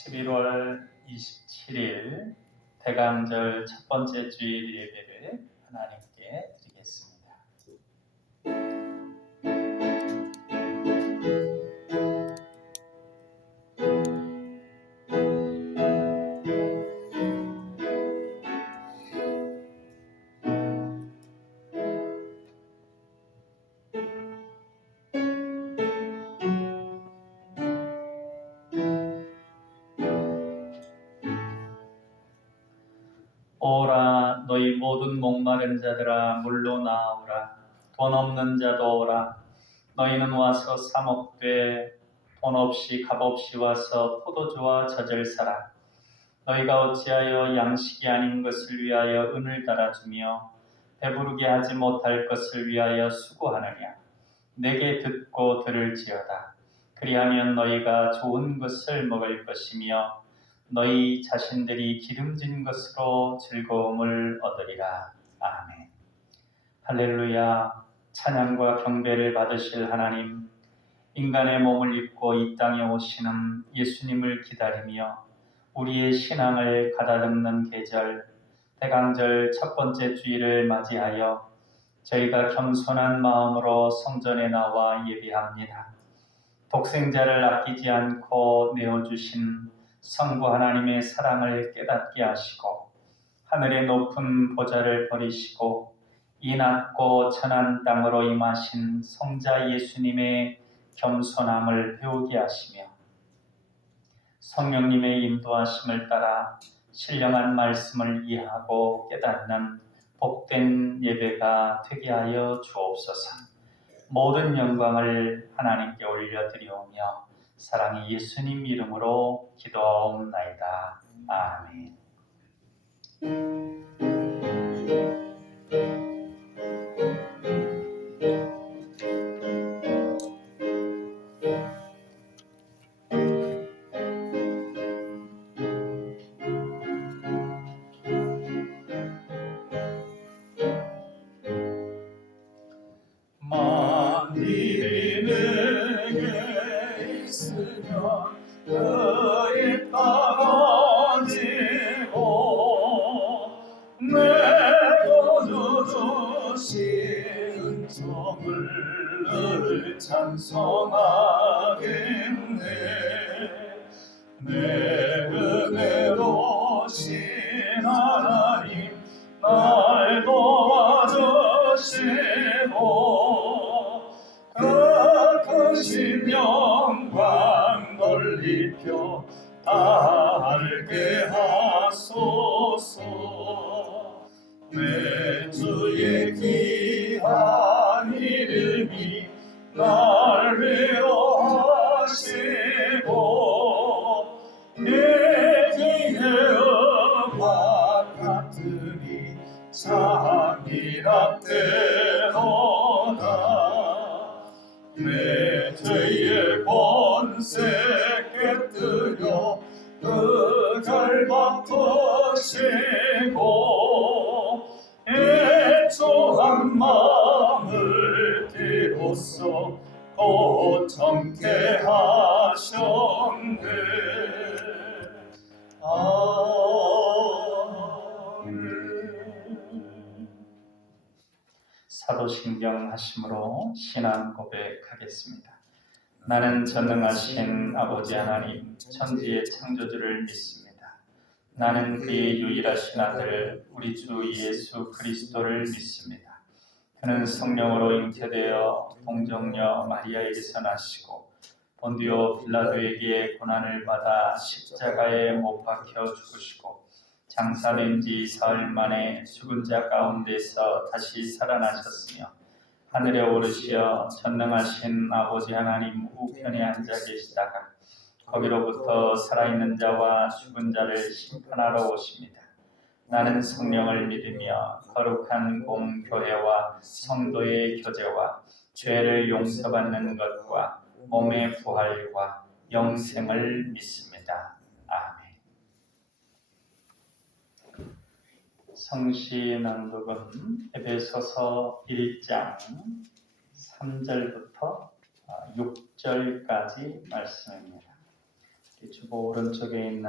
11월 27일 대강절 첫 번째 주일 예배를 하나님께 드리겠습니다. 오라 너희 모든 목마른 자들아 물로 나오라. 돈 없는 자도 오라. 너희는 와서 사 먹되 돈 없이 값 없이 와서 포도주와 젖을 사라. 너희가 어찌하여 양식이 아닌 것을 위하여 은을 달아주며 배부르게 하지 못할 것을 위하여 수고하느냐. 내게 듣고 들을지어다. 그리하면 너희가 좋은 것을 먹을 것이며 너희 자신들이 기름진 것으로 즐거움을 얻으리라. 아멘. 할렐루야. 찬양과 경배를 받으실 하나님, 인간의 몸을 입고 이 땅에 오시는 예수님을 기다리며 우리의 신앙을 가다듬는 계절, 대강절 첫 번째 주일을 맞이하여 저희가 겸손한 마음으로 성전에 나와 예배합니다. 독생자를 아끼지 않고 내어주신 성부 하나님의 사랑을 깨닫게 하시고 하늘의 높은 보좌를 버리시고 이 낮고 천한 땅으로 임하신 성자 예수님의 겸손함을 배우게 하시며 성령님의 인도하심을 따라 신령한 말씀을 이해하고 깨닫는 복된 예배가 되게 하여 주옵소서. 모든 영광을 하나님께 올려드리오며 사랑의 예수님 이름으로 기도하옵나이다. 아멘. 만일이 내게 있으면 그 입가 가지고 내 구주 주신 은총을 늘 찬송하겠네. 내 은혜로신 하나님 날 도와주시고 그 크신 영광 넓히켜 다 알게 하소서. 내 주의 귀한 이름이 날 위로하시고 내 귀에 음악 같으니 참이랍대로다. 내 죄의 본세 깨뜨려 그 결박 푸시고 애초한 마음을 비로소 고청케 하셨네. 사도신경 하심으로 신앙 고백하겠습니다. 나는 전능하신 아버지 하나님 천지의 창조주를 믿습니다. 나는 그의 유일하신 아들 우리 주 예수 그리스도를 믿습니다. 그는 성령으로 잉태되어 동정녀 마리아에게서 나시고 본디오 빌라도에게 고난을 받아 십자가에 못 박혀 죽으시고 장사된 지 사흘 만에 죽은 자 가운데서 다시 살아나셨으며 하늘에 오르시어 전능하신 아버지 하나님 우편에 앉아 계시다가 거기로부터 살아있는 자와 죽은 자를 심판하러 오십니다. 나는 성령을 믿으며 거룩한 공교회와 성도의 교제와 죄를 용서받는 것과 몸의 부활과 영생을 믿습니다. 아멘. 성시 낭독은 에베소서 1장 3절부터 6절까지 말씀입니다. 주보 오른쪽에 있는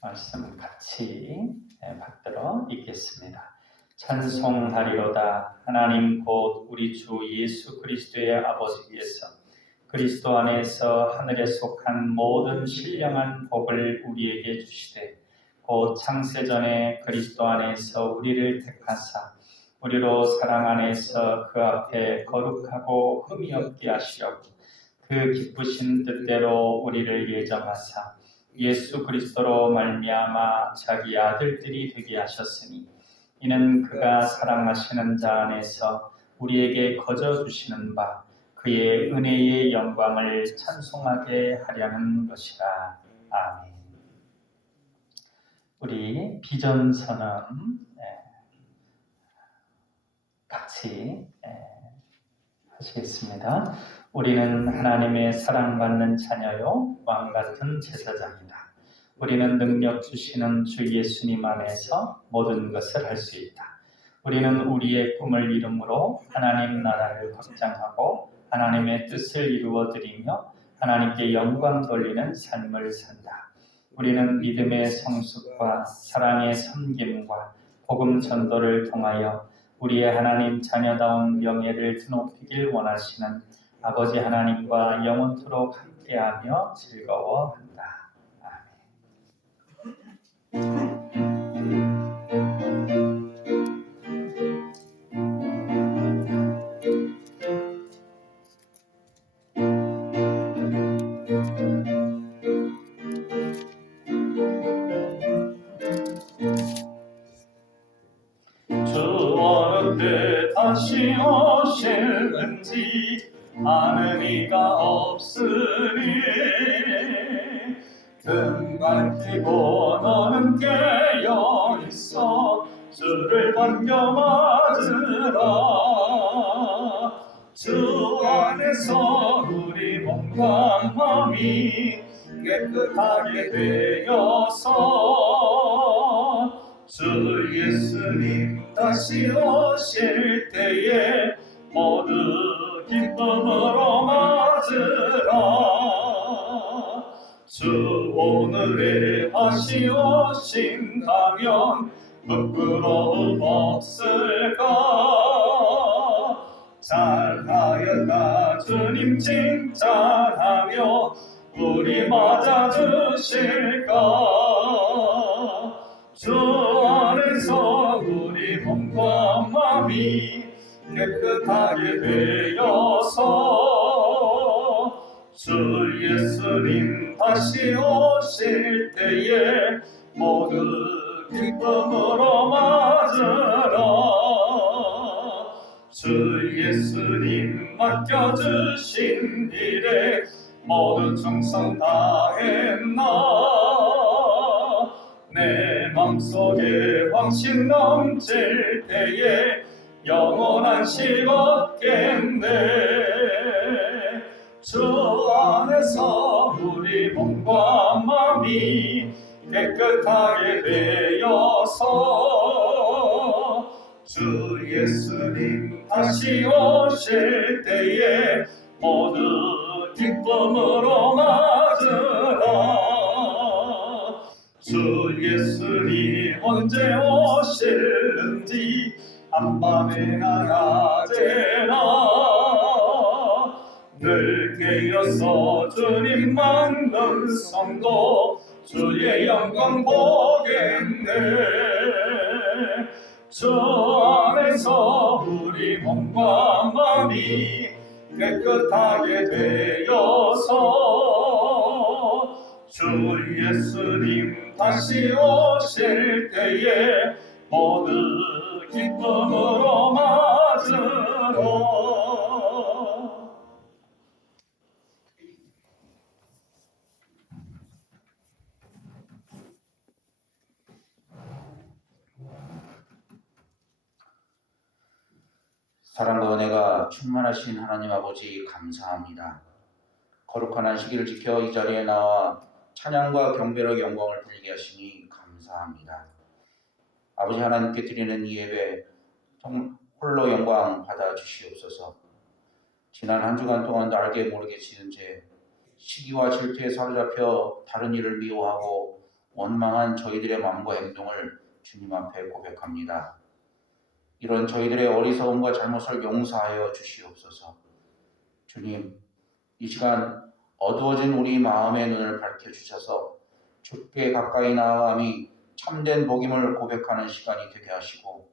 말씀 같이 받들어 읽겠습니다. 찬송하리로다. 하나님 곧 우리 주 예수 그리스도의 아버지께서 그리스도 안에서 하늘에 속한 모든 신령한 복을 우리에게 주시되 곧 창세전에 그리스도 안에서 우리를 택하사 우리로 사랑 안에서 그 앞에 거룩하고 흠이 없게 하시려고 그 기쁘신 뜻대로 우리를 예정하사 예수 그리스도로 말미암아 자기 아들들이 되게 하셨으니 이는 그가 사랑하시는 자 안에서 우리에게 거저 주시는 바 그의 은혜의 영광을 찬송하게 하려는 것이라. 아멘. 우리 비전선언 같이 하시겠습니다. 우리는 하나님의 사랑받는 자녀요 왕같은 제사장이다. 우리는 능력 주시는 주 예수님 안에서 모든 것을 할 수 있다. 우리는 우리의 꿈을 이름으로 하나님 나라를 확장하고 하나님의 뜻을 이루어드리며 하나님께 영광 돌리는 삶을 산다. 우리는 믿음의 성숙과 사랑의 섬김과 복음 전도를 통하여 우리의 하나님 자녀다운 명예를 드높이길 원하시는 아버지 하나님과 영원토록 함께하며 즐거워한다. 주 어느 때 다시 오실는지 아는 이가 없으니 등만 끼고 너는 깨어있어 주를 반겨 맞으라. 주 안에서 우리 몸과 마음이 깨끗하게 되어서 주 예수님 다시 오실 때에 모두 기쁨으로 맞으라. 주 오늘에 다시 오신다면 부끄러움 없을까. 잘하였다 주님 칭찬하며 우리 맞아주실까. 주 안에서 우리 몸과 마음이 깨끗하게 되어서 주 예수님 다시 오실 때에 모두 기쁨으로 맞으라. 주 예수님 맡겨주신 일에 모두 충성 다했나. 내 맘속에 확신 넘칠 때에 영원한 시 없겠네. 주 안에서 우리 몸과 마음이 깨끗하게 되어서 주 예수님 다시 오실 때에 모두 기쁨으로 맞으라. 주 예수님 언제 오실는지 한밤이나 낮에나 늘 깨어서 주님 만난 성도 주의 영광 보겠네. 주 안에서 우리 몸과 마음이 깨끗하게 되어서 주 예수님 다시 오실 때에 모두 기쁨으로 맞으라. 사랑과 은혜가 충만하신 하나님 아버지 감사합니다. 거룩한 안식일을 지켜 이 자리에 나와 찬양과 경배로 영광을 돌리게 하시니 감사합니다. 아버지 하나님께 드리는 이 예배 홀로 영광 받아 주시옵소서. 지난 한 주간 동안 알게 모르게 지은 죄 시기와 질투에 사로잡혀 다른 이를 미워하고 원망한 저희들의 마음과 행동을 주님 앞에 고백합니다. 이런 저희들의 어리석음과 잘못을 용서하여 주시옵소서. 주님, 이 시간 어두워진 우리 마음의 눈을 밝혀주셔서 주께 가까이 나아감이 참된 복임을 고백하는 시간이 되게 하시고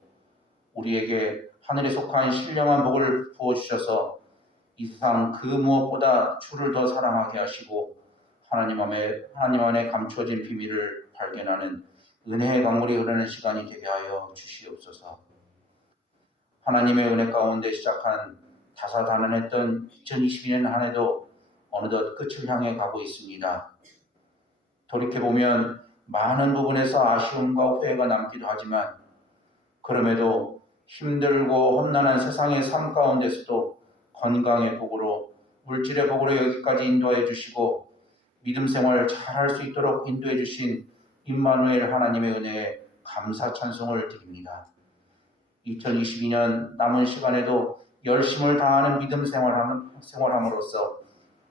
우리에게 하늘에 속한 신령한 복을 부어주셔서 이 세상 그 무엇보다 주를 더 사랑하게 하시고 하나님 안에 감추어진 비밀을 발견하는 은혜의 강물이 흐르는 시간이 되게 하여 주시옵소서. 하나님의 은혜 가운데 시작한 다사다난했던 2022년 한 해도 어느덧 끝을 향해 가고 있습니다. 돌이켜보면 많은 부분에서 아쉬움과 후회가 남기도 하지만 그럼에도 힘들고 험난한 세상의 삶 가운데서도 건강의 복으로 물질의 복으로 여기까지 인도해 주시고 믿음 생활 잘할 수 있도록 인도해 주신 임마누엘 하나님의 은혜에 감사 찬송을 드립니다. 2022년 남은 시간에도 열심을 다하는 믿음 생활함으로써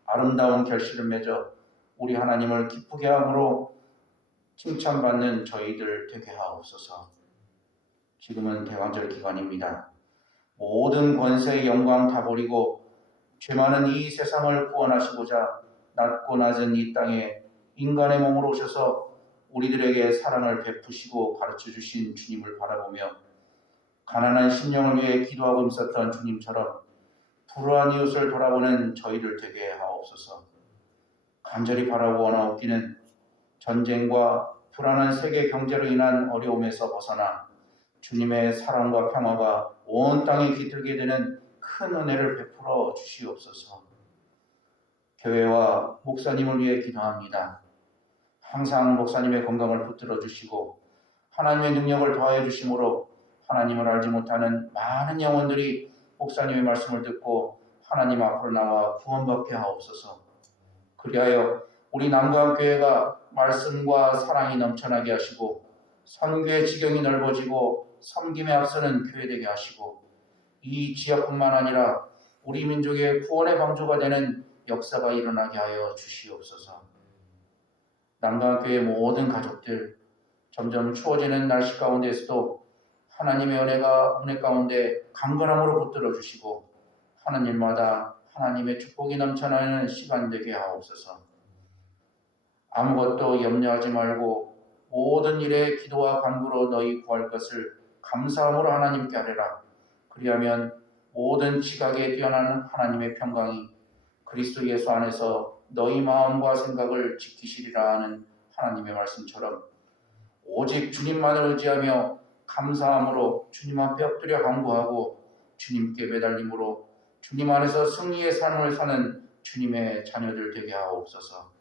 아름다운 결실을 맺어 우리 하나님을 기쁘게 함으로 칭찬받는 저희들 되게 하옵소서. 지금은 대환절 기간입니다. 모든 권세의 영광 다 버리고 죄 많은 이 세상을 구원하시고자 낮고 낮은 이 땅에 인간의 몸으로 오셔서 우리들에게 사랑을 베푸시고 가르쳐 주신 주님을 바라보며 가난한 심령을 위해 기도하고 있었던 주님처럼 불우한 이웃을 돌아보는 저희들 되게 하옵소서. 간절히 바라고 원하옵기는 전쟁과 불안한 세계 경제로 인한 어려움에서 벗어나 주님의 사랑과 평화가 온 땅에 깃들게 되는 큰 은혜를 베풀어 주시옵소서. 교회와 목사님을 위해 기도합니다. 항상 목사님의 건강을 붙들어 주시고 하나님의 능력을 더하여 주심으로 하나님을 알지 못하는 많은 영혼들이 목사님의 말씀을 듣고 하나님 앞으로 나와 구원받게 하옵소서. 그리하여 우리 남과교회가 말씀과 사랑이 넘쳐나게 하시고 선교의 지경이 넓어지고 섬김에 앞서는 교회 되게 하시고 이 지역뿐만 아니라 우리 민족의 구원의 방주가 되는 역사가 일어나게 하여 주시옵소서. 남과교회 모든 가족들 점점 추워지는 날씨 가운데에서도 하나님의 은혜 가운데 강건함으로 붙들어 주시고 하나님마다 하나님의 축복이 넘쳐나는 시간 되게 하옵소서. 아무것도 염려하지 말고 모든 일에 기도와 간구로 너희 구할 것을 감사함으로 하나님께 아뢰라. 그리하면 모든 지각에 뛰어난 하나님의 평강이 그리스도 예수 안에서 너희 마음과 생각을 지키시리라 하는 하나님의 말씀처럼 오직 주님만을 의지하며 감사함으로 주님 앞에 엎드려 간구하고 주님께 매달림으로 주님 안에서 승리의 삶을 사는 주님의 자녀들 되게 하옵소서.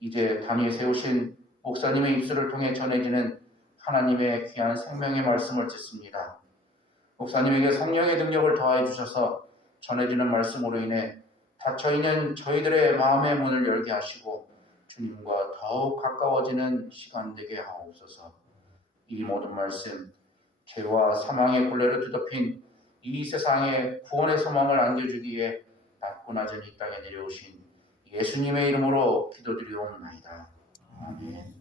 이제 단위에 세우신 목사님의 입술을 통해 전해지는 하나님의 귀한 생명의 말씀을 듣습니다. 목사님에게 성령의 능력을 더하여 주셔서 전해지는 말씀으로 인해 닫혀있는 저희들의 마음의 문을 열게 하시고 주님과 더욱 가까워지는 시간 되게 하옵소서. 이 모든 말씀 죄와 사망의 굴레를 뒤덮인 이 세상에 구원의 소망을 안겨주기에 낮고 낮은 이 땅에 내려오신 예수님의 이름으로 기도드리옵나이다. 아멘.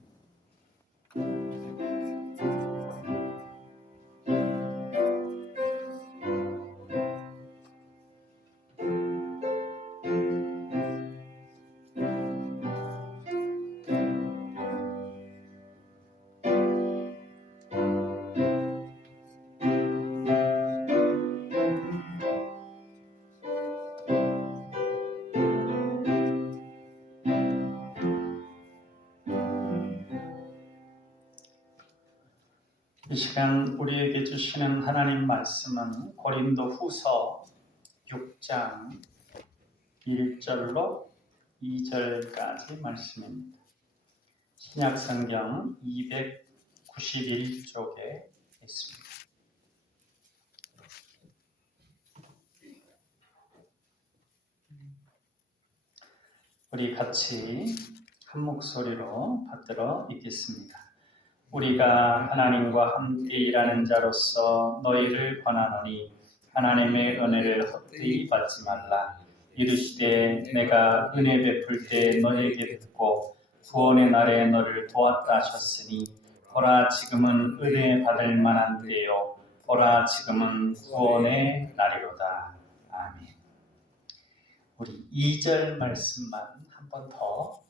이 시간 우리에게 주시는 하나님 말씀은 고린도 후서 6장 1절로 2절까지 말씀입니다. 신약성경 291쪽에 있습니다. 우리 같이 한 목소리로 받들어 읽겠습니다. 우리가 하나님과 함께 일하는 자로서 너희를 권하노니 하나님의 은혜를 헛되이 받지 말라. 이르시되 내가 은혜 베풀 때 너에게 듣고 구원의 날에 너를 도왔다 하셨으니 보라 지금은 은혜 받을 만한 때요 보라 지금은 구원의 날이로다. 아멘. 우리 2절 말씀만 한 번 더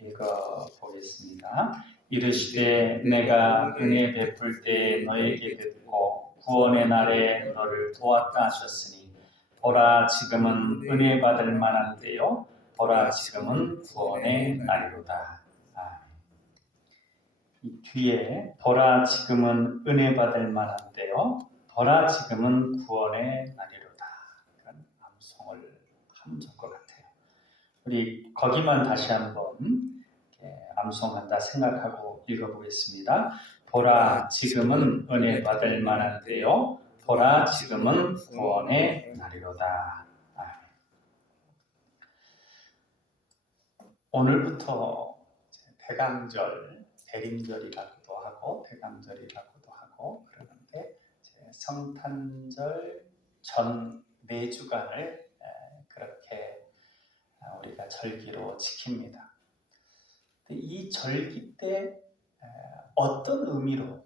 읽어보겠습니다. 이르시되 내가 은혜 베풀 때 너에게 듣고 구원의 날에 너를 도왔다 하셨으니 보라 지금은 은혜 받을 만한 때요 보라 지금은 구원의 날이로다. 이 뒤에 보라 지금은 은혜 받을 만한 때요 보라 지금은 구원의 날이로다. 이런 암송을 하면 좋을 것 같아요. 우리 거기만 다시 한번 암송한다 생각하고 읽어보겠습니다. 보라 지금은 은혜 받을 만한 때요 보라 지금은 구원의 날이로다. 오늘부터 대강절, 대림절이라고도 하고 대강절이라고도 하고 그러는데 성탄절 전 4주간을 그렇게 우리가 절기로 지킵니다. 이 절기 때 어떤 의미로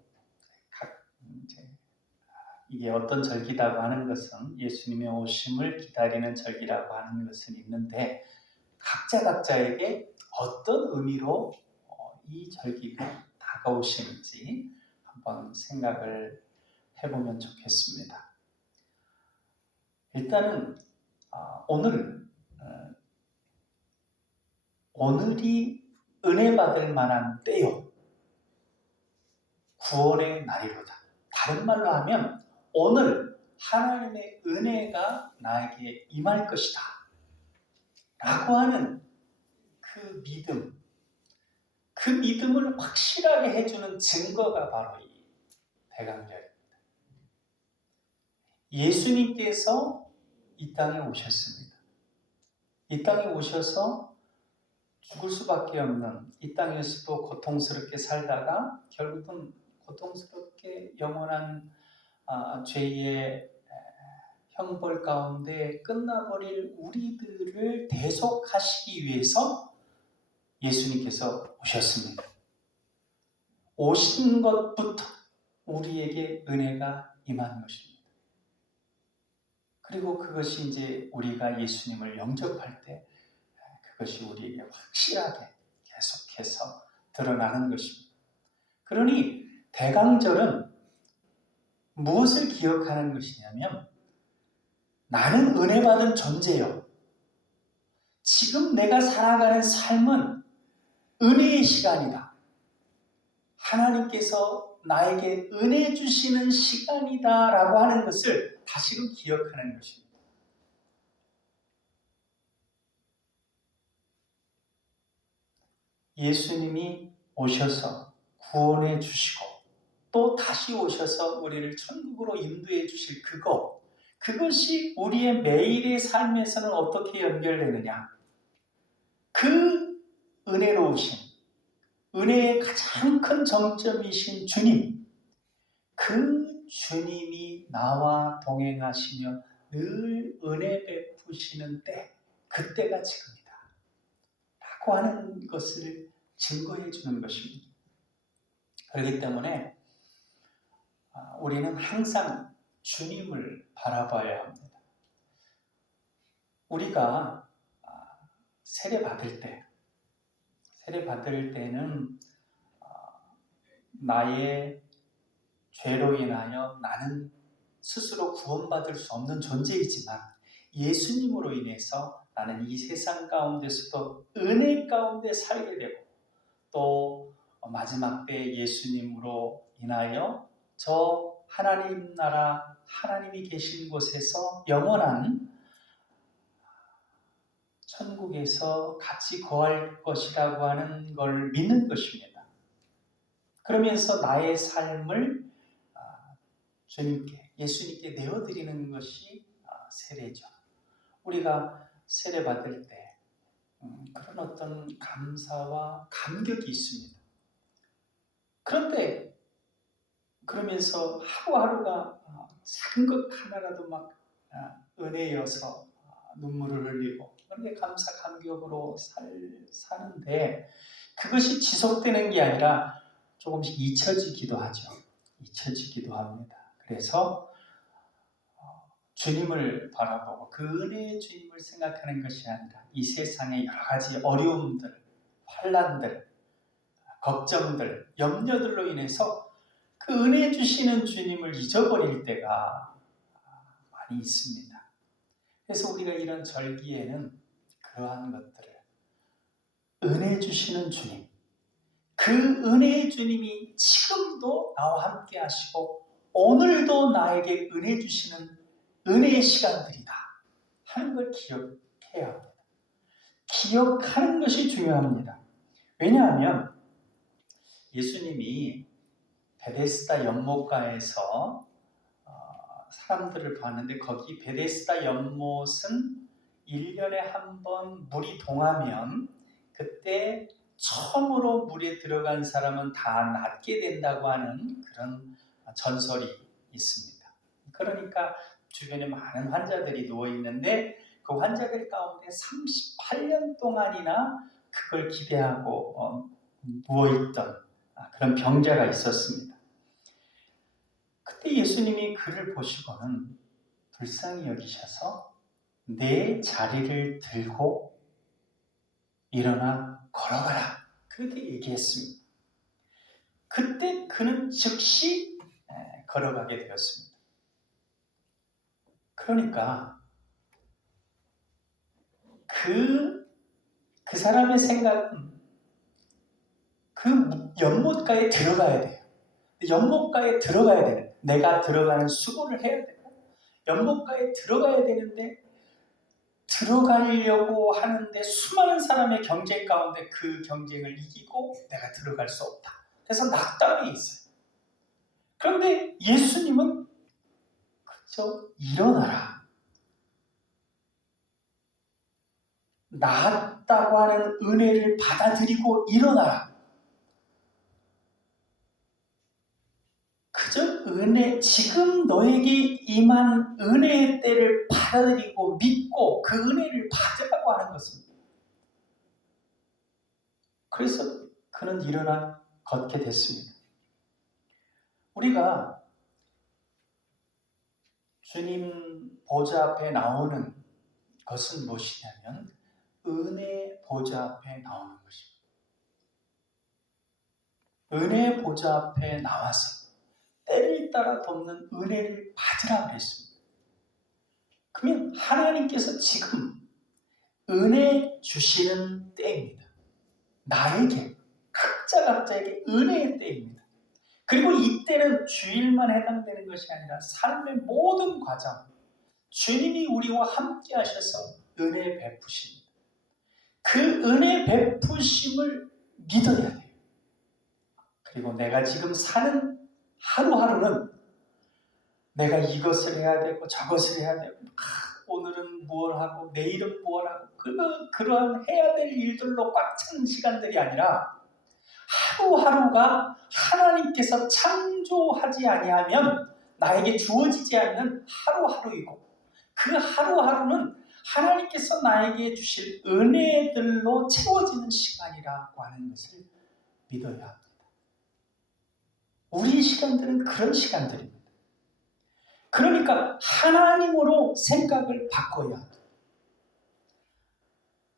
이게 어떤 절기라고 하는 것은 예수님의 오심을 기다리는 절기라고 하는 것은 있는데 각자에게 어떤 의미로 이 절기가 다가오시는지 한번 생각을 해보면 좋겠습니다. 일단은 오늘이 은혜 받을 만한 때요 구원의 날이로다. 다른 말로 하면 오늘 하나님의 은혜가 나에게 임할 것이다 라고 하는 그 믿음, 그 믿음을 확실하게 해주는 증거가 바로 이 대강절입니다. 예수님께서 이 땅에 오셨습니다. 이 땅에 오셔서 죽을 수밖에 없는 이 땅에서도 고통스럽게 살다가 결국은 고통스럽게 영원한 죄의 형벌 가운데 끝나버릴 우리들을 대속하시기 위해서 예수님께서 오셨습니다. 오신 것부터 우리에게 은혜가 임한 것입니다. 그리고 그것이 이제 우리가 예수님을 영접할 때 그것이 우리에게 확실하게 계속해서 드러나는 것입니다. 그러니 대강절은 무엇을 기억하는 것이냐면 나는 은혜 받은 존재요. 지금 내가 살아가는 삶은 은혜의 시간이다. 하나님께서 나에게 은혜 주시는 시간이다 라고 하는 것을 다시금 기억하는 것입니다. 예수님이 오셔서 구원해 주시고 또 다시 오셔서 우리를 천국으로 인도해 주실 그것이 우리의 매일의 삶에서는 어떻게 연결되느냐? 그 은혜로우신 은혜의 가장 큰 정점이신 주님, 그 주님이 나와 동행하시며 늘 은혜 베푸시는 때, 그때가 지금이다 라고 하는 것을 증거해 주는 것입니다. 그렇기 때문에 우리는 항상 주님을 바라봐야 합니다. 우리가 세례 받을 때는 나의 죄로 인하여 나는 스스로 구원받을 수 없는 존재이지만 예수님으로 인해서 나는 이 세상 가운데서도 은혜 가운데 살게 되고 또 마지막 때 예수님으로 인하여 저 하나님 나라 하나님이 계신 곳에서 영원한 천국에서 같이 거할 것이라고 하는 걸 믿는 것입니다. 그러면서 나의 삶을 주님께, 예수님께 내어드리는 것이 세례죠. 우리가 세례 받을 때 그런 어떤 감사와 감격이 있습니다. 그런데 그러면서 하루하루가 작은 것 하나라도 막 은혜여서 눈물을 흘리고 그런데 감사 감격으로 사는데 그것이 지속되는 게 아니라 조금씩 잊혀지기도 하죠. 잊혀지기도 합니다. 그래서 주님을 바라보고 그 은혜의 주님을 생각하는 것이 아니라 이 세상의 여러 가지 어려움들, 환난들, 걱정들, 염려들로 인해서 그 은혜 주시는 주님을 잊어버릴 때가 많이 있습니다. 그래서 우리가 이런 절기에는 그러한 것들을 은혜 주시는 주님, 그 은혜의 주님이 지금도 나와 함께 하시고 오늘도 나에게 은혜 주시는 은혜의 시간들이다 하는 걸 기억해야 합니다. 기억하는 것이 중요합니다. 왜냐하면 예수님이 베데스다 연못가에서 사람들을 봤는데 거기 베데스다 연못은 1년에 한 번 물이 동하면 그때 처음으로 물에 들어간 사람은 다 낫게 된다고 하는 그런 전설이 있습니다. 그러니까 주변에 많은 환자들이 누워 있는데 그 환자들 가운데 38년 동안이나 그걸 기대하고 누워있던 그런 병자가 있었습니다. 그때 예수님이 그를 보시고는 불쌍히 여기셔서 내 자리를 들고 일어나 걸어가라 그렇게 얘기했습니다. 그때 그는 즉시 걸어가게 되었습니다. 그러니까 그 사람의 생각은 그 연못가에 들어가야 돼요. 연못가에 들어가야 돼요. 내가 들어가는 수고를 해야 돼요. 연못가에 들어가야 되는데 들어가려고 하는데 수많은 사람의 경쟁 가운데 그 경쟁을 이기고 내가 들어갈 수 없다. 그래서 낙담이 있어요. 그런데 예수님은 그저 일어나라. 나았다고 하는 은혜를 받아들이고 일어나라. 그저 은혜, 지금 너에게 임한 은혜의 때를 받아들이고 믿고 그 은혜를 받으라고 하는 것입니다. 그래서 그는 일어나 걷게 됐습니다. 우리가 주님 보좌 앞에 나오는 것은 무엇이냐면 은혜 보좌 앞에 나오는 것입니다. 은혜 보좌 앞에 나와서 때를 따라 돕는 은혜를 받으라 그랬습니다. 그러면 하나님께서 지금 은혜 주시는 때입니다. 나에게 각자에게 은혜의 때입니다. 그리고 이 때는 주일만 해당되는 것이 아니라 삶의 모든 과정 주님이 우리와 함께 하셔서 은혜 베푸십니다. 그 은혜 베푸심을 믿어야 돼요. 그리고 내가 지금 사는 하루하루는 내가 이것을 해야 되고 저것을 해야 되고 오늘은 무엇을 하고 내일은 무엇을 하고 그러한 해야 될 일들로 꽉 찬 시간들이 아니라 하루하루가 하나님께서 창조하지 아니하면 나에게 주어지지 않는 하루하루이고 그 하루하루는 하나님께서 나에게 주실 은혜들로 채워지는 시간이라고 하는 것을 믿어야 합니다. 우리 시간들은 그런 시간들입니다. 그러니까 하나님으로 생각을 바꿔야 합니다.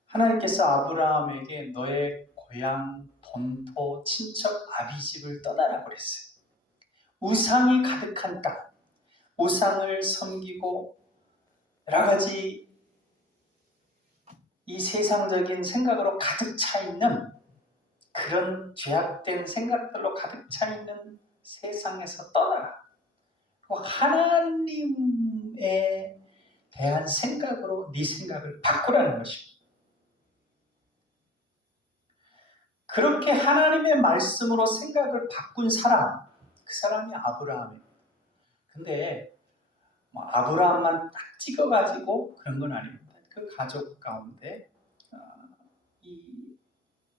하나님께서 아브라함에게 너의 고향, 본토, 친척, 아비집을 떠나라고 그랬어요. 우상이 가득한 땅, 우상을 섬기고 여러 가지 이 세상적인 생각으로 가득 차 있는 그런 죄악된 생각들로 가득 차 있는 세상에서 떠나라. 하나님에 대한 생각으로 네 생각을 바꾸라는 것입니다. 그렇게 하나님의 말씀으로 생각을 바꾼 사람, 그 사람이 아브라함이에요. 근데 아브라함만 딱 찍어가지고 그런 건 아닙니다. 그 가족 가운데 이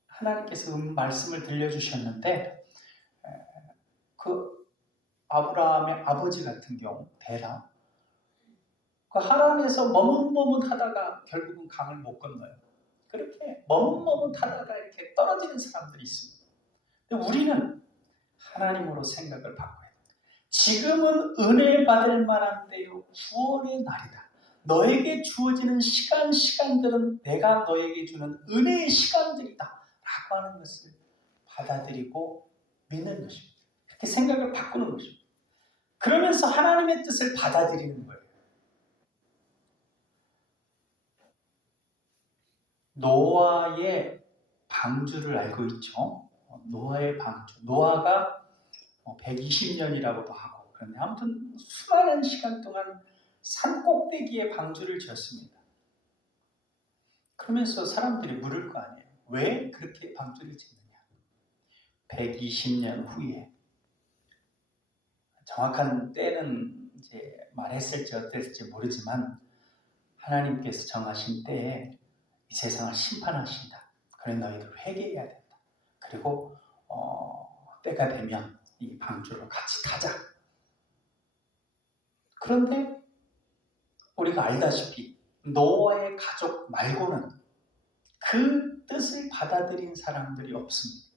하나님께서 말씀을 들려주셨는데 그 아브라함의 아버지 같은 경우 데라 그 하란에서 머뭇머뭇하다가 결국은 강을 못 건너요. 그렇게 머뭇머뭇하다가 이렇게 떨어지는 사람들이 있습니다. 근데 우리는 하나님으로 생각을 바꿔야 돼요. 지금은 은혜 받을 만한 때요, 구원의 날이다. 너에게 주어지는 시간들은 내가 너에게 주는 은혜의 시간들이다 라고 하는 것을 받아들이고 믿는 것입니다. 그렇게 생각을 바꾸는 것입니다. 그러면서 하나님의 뜻을 받아들이는 거예요. 노아의 방주를 알고 있죠? 노아의 방주. 노아가 120년이라고도 하고, 그런데 아무튼 수많은 시간 동안 산 꼭대기에 방주를 지었습니다. 그러면서 사람들이 물을 거 아니에요. 왜 그렇게 방주를 짓느냐? 120년 후에, 정확한 때는 이제 말했을지 어땠을지 모르지만 하나님께서 정하신 때에 이 세상을 심판하신다. 그래 너희들 회개해야 된다. 그리고 때가 되면 이 방주로 같이 타자. 그런데 우리가 알다시피 노아의 가족 말고는 그 뜻을 받아들인 사람들이 없습니다.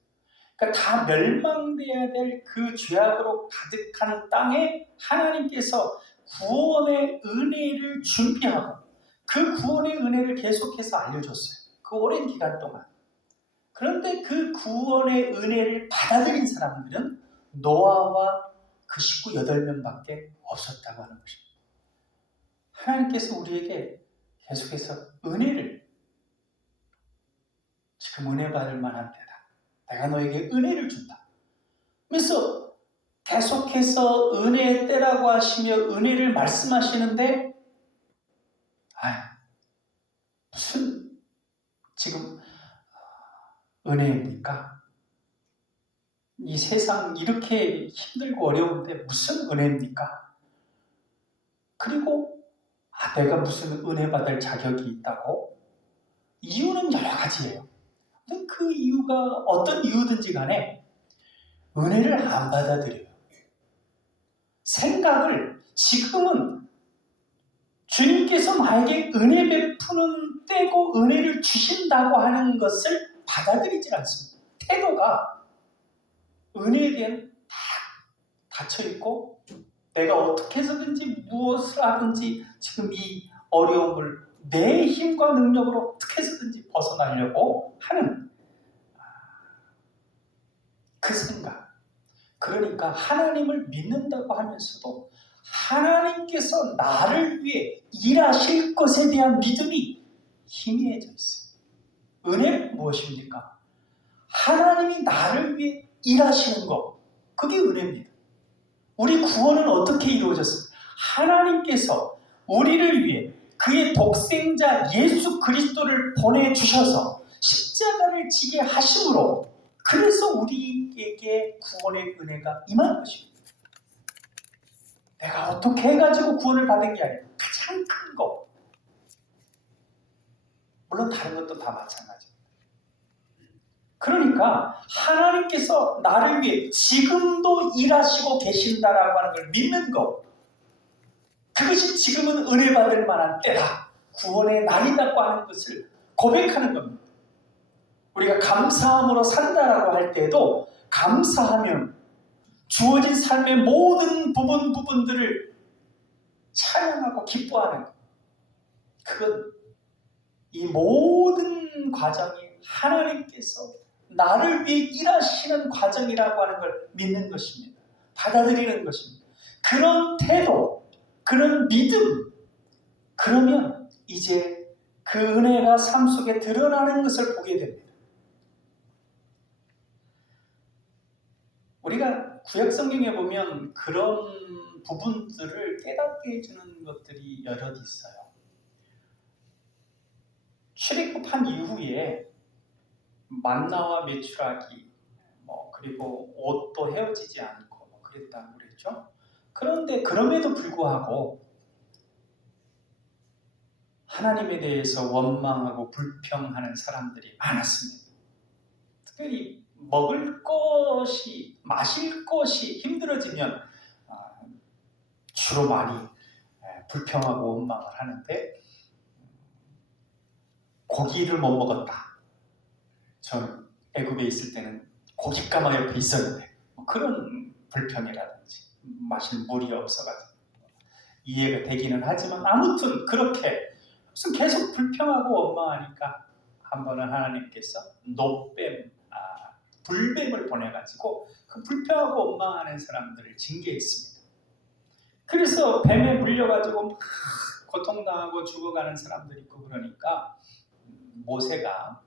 그러니까 다 멸망돼야 될 그 죄악으로 가득한 땅에 하나님께서 구원의 은혜를 준비하고 그 구원의 은혜를 계속해서 알려줬어요. 그 오랜 기간 동안. 그런데 그 구원의 은혜를 받아들인 사람들은 노아와 그 식구 8명밖에 없었다고 하는 것입니다. 하나님께서 우리에게 계속해서 은혜를, 지금 은혜 받을 만한 때다. 내가 너에게 은혜를 준다. 그래서 계속해서 은혜의 때라고 하시며 은혜를 말씀하시는데, 무슨 지금 은혜입니까? 이 세상 이렇게 힘들고 어려운데 무슨 은혜입니까? 그리고 내가 무슨 은혜 받을 자격이 있다고? 이유는 여러 가지예요. 근데 그 이유가 어떤 이유든지 간에 은혜를 안 받아들여요. 생각을 지금은 주님께서 나에게 은혜 베푸는 때고 은혜를 주신다고 하는 것을 받아들이질 않습니다. 태도가 은혜에 대한 다 닫혀있고 내가 어떻게 해서든지 무엇을 하든지 지금 이 어려움을 내 힘과 능력으로 어떻게 해서든지 벗어나려고 하는 그 생각. 그러니까 하나님을 믿는다고 하면서도 하나님께서 나를 위해 일하실 것에 대한 믿음이 희미해져 있어요. 은혜는 무엇입니까? 하나님이 나를 위해 일하시는 것, 그게 은혜입니다. 우리 구원은 어떻게 이루어졌습니까? 하나님께서 우리를 위해 그의 독생자 예수 그리스도를 보내주셔서 십자가를 지게 하심으로, 그래서 우리에게 구원의 은혜가 임한 것입니다. 내가 어떻게 해가지고 구원을 받은 게 아니라 가장 큰 거. 물론 다른 것도 다 마찬가지입니다. 그러니까 하나님께서 나를 위해 지금도 일하시고 계신다라고 하는 걸 믿는 것, 그것이 지금은 은혜 받을 만한 때다, 구원의 날이라고 하는 것을 고백하는 겁니다. 우리가 감사함으로 산다라고 할 때에도 감사하면 주어진 삶의 모든 부분들을 찬양하고 기뻐하는 것, 그건 이 모든 과정이 하나님께서 나를 위해 일하시는 과정이라고 하는 걸 믿는 것입니다. 받아들이는 것입니다. 그런 태도, 그런 믿음, 그러면 이제 그 은혜가 삶 속에 드러나는 것을 보게 됩니다. 우리가 구약성경에 보면 그런 부분들을 깨닫게 해주는 것들이 여럿 있어요. 출애굽한 이후에 만나와 메추라기, 그리고 옷도 헤어지지 않고 그랬다고 그랬죠. 그런데 그럼에도 불구하고 하나님에 대해서 원망하고 불평하는 사람들이 많았습니다. 특별히 먹을 것이, 마실 것이 힘들어지면 주로 많이 불평하고 원망을 하는데 고기를 못 먹었다. 저는 애굽에 있을 때는 고깃가마 옆에 있었는데 그런 불평이라든지 마실 물이 없어가지고 이해가 되기는 하지만 아무튼 그렇게 무슨 계속 불평하고 원망하니까 한 번은 하나님께서 노뱀, 불뱀을 보내가지고 그 불평하고 원망하는 사람들을 징계했습니다. 그래서 뱀에 물려가지고 막 고통당하고 죽어가는 사람들이 있고 그러니까 모세가